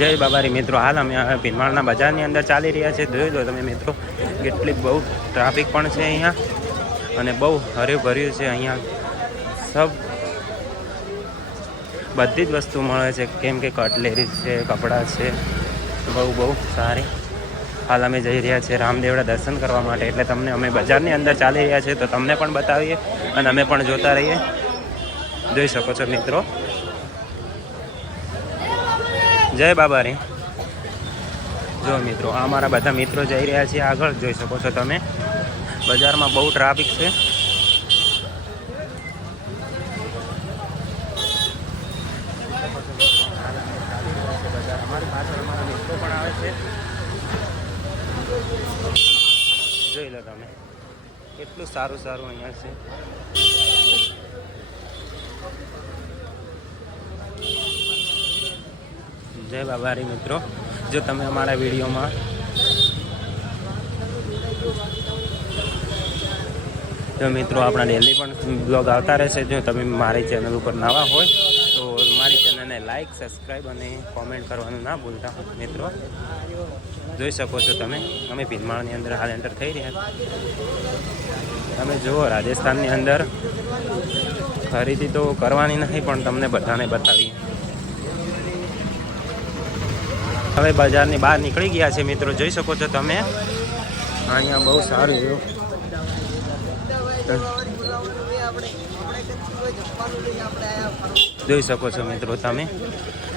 જય બાબારી મિત્રો, હાલ અમે ભીનમાળના બજારની અંદર ચાલી રહ્યા છે। જોઈ લો તમે મિત્રો, કેટલી બહુ ટ્રાફિક પણ છે અહીંયા અને બહુ હર્યું ભર્યું છે। અહીંયા સબ બધી જ વસ્તુ મળે છે, કેમ કે કટલેરી છે, કપડાં છે, બહુ સારી। હાલ અમે જઈ રહ્યા છીએ રામદેવડા દર્શન કરવા માટે, એટલે તમને અમે બજારની અંદર ચાલી રહ્યા છીએ તો તમને પણ બતાવીએ અને અમે પણ જોતા રહીએ। જોઈ શકો છો મિત્રો, જય બાબારી। જો મિત્રો, આ મારા બધા મિત્રો જઈ રહ્યા છે આગળ, જોઈ શકો છો તમે। બજારમાં બહુ ટ્રાફિક છે। અમારી પાછળ અમારા મિત્રો પણ આવે છે, જોઈ લો તમે, કેટલું સારું અહીંયા છે। જય બાબારી મિત્રો, જો તમે અમારા વિડીયોમાં જો મિત્રો આપણા ડેલી પણ બ્લોગ આવતા રહેશે। જો તમે મારી ચેનલ ઉપર નવા હોય તો મારી ચેનલને લાઈક, સબસ્ક્રાઈબ અને કોમેન્ટ કરવાનું ના ભૂલતા મિત્રો। જોઈ શકો છો તમે, અમે ભીનમાળની અંદર હાલ એન્ટર થઈ રહ્યા। તમે જુઓ, રાજસ્થાનની અંદર ખરીદી તો કરવાની નથી, પણ તમને બધાને બતાવીએ। હવે બજારની બહાર નીકળી ગયા છે મિત્રો, જોઈ શકો છો તમે। અહીંયા બહુ સારું એવું જોઈ શકો છો મિત્રો તમે।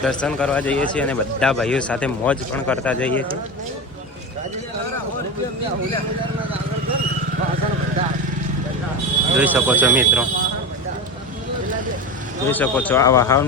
દર્શન કરવા જઈએ છીએ અને બધા ભાઈઓ સાથે મોજ પણ કરતા જઈએ છીએ। જોઈ શકો છો મિત્રો, જોઈ શકો છો આ વાહન